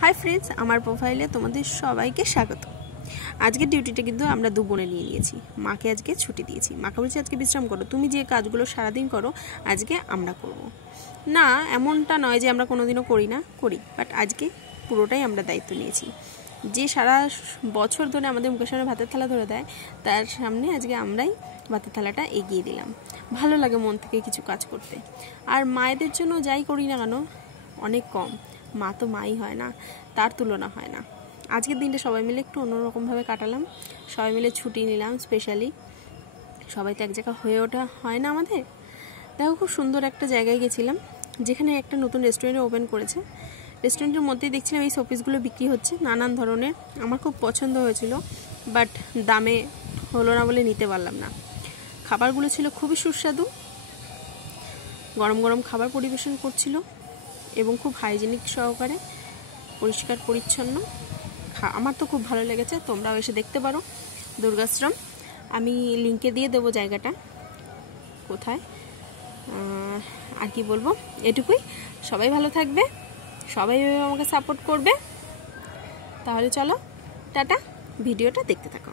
Hi friends आमार प्रोफाइले तुम्हारे सबाइके स्वागत। आज के डिউটিটা কিন্তু আমরা দু বোনে নিয়ে নিয়েছি। মাকে আজকে ছুটি দিয়েছি। মাকে বলেছি আজকে বিশ্রাম করো, তুমি যে কাজগুলো সারা দিন করো আজকে আমরা করব না। এমনটা নয় যে আমরা কোনোদিনও করি না, করি, বাট আজকে পুরোটাই আমরা দায়িত্ব নিয়েছি। যে সারা বছর ধরে আমাদের মুখের সামনে ভাতের থালা ধরে দেয় তার সামনে আজকে আমরাই ভাতের থালাটা এগিয়ে দিলাম। ভালো লাগে মন থেকে কিছু কাজ করতে। আর মায়েদের জন্য যাই করি না কেন অনেক কম, মা তো মাই হয় না, তার তুলনা হয় না। আজকের দিনটা সবাই মিলে একটু অন্যরকমভাবে কাটালাম, সবাই মিলে ছুটি নিলাম। স্পেশালি সবাই তো এক জায়গা হয়ে ওঠা হয় না আমাদের। দেখো খুব সুন্দর একটা জায়গায় গেছিলাম যেখানে একটা নতুন রেস্টুরেন্ট ওপেন করেছে। রেস্টুরেন্টের মধ্যেই দেখছিলাম এই শোপিসগুলো বিক্রি হচ্ছে নানান ধরনের। আমার খুব পছন্দ হয়েছিল, বাট দামে হলো না বলে নিতে পারলাম না। খাবারগুলো ছিল খুবই সুস্বাদু, গরম গরম খাবার পরিবেশন করছিল এবং খুব হাইজেনিক সহকারে, পরিষ্কার পরিচ্ছন্ন। আমার তো খুব ভালো লেগেছে, তোমরাও এসে দেখতে পারো। দুর্গাশ্রম, আমি লিঙ্কে দিয়ে দেবো জায়গাটা কোথায়। আর কি বলবো, এটুকুই। সবাই ভালো থাকবে, সবাই আমাকে সাপোর্ট করবে। তাহলে চলো টাটা, ভিডিওটা দেখতে থাকো।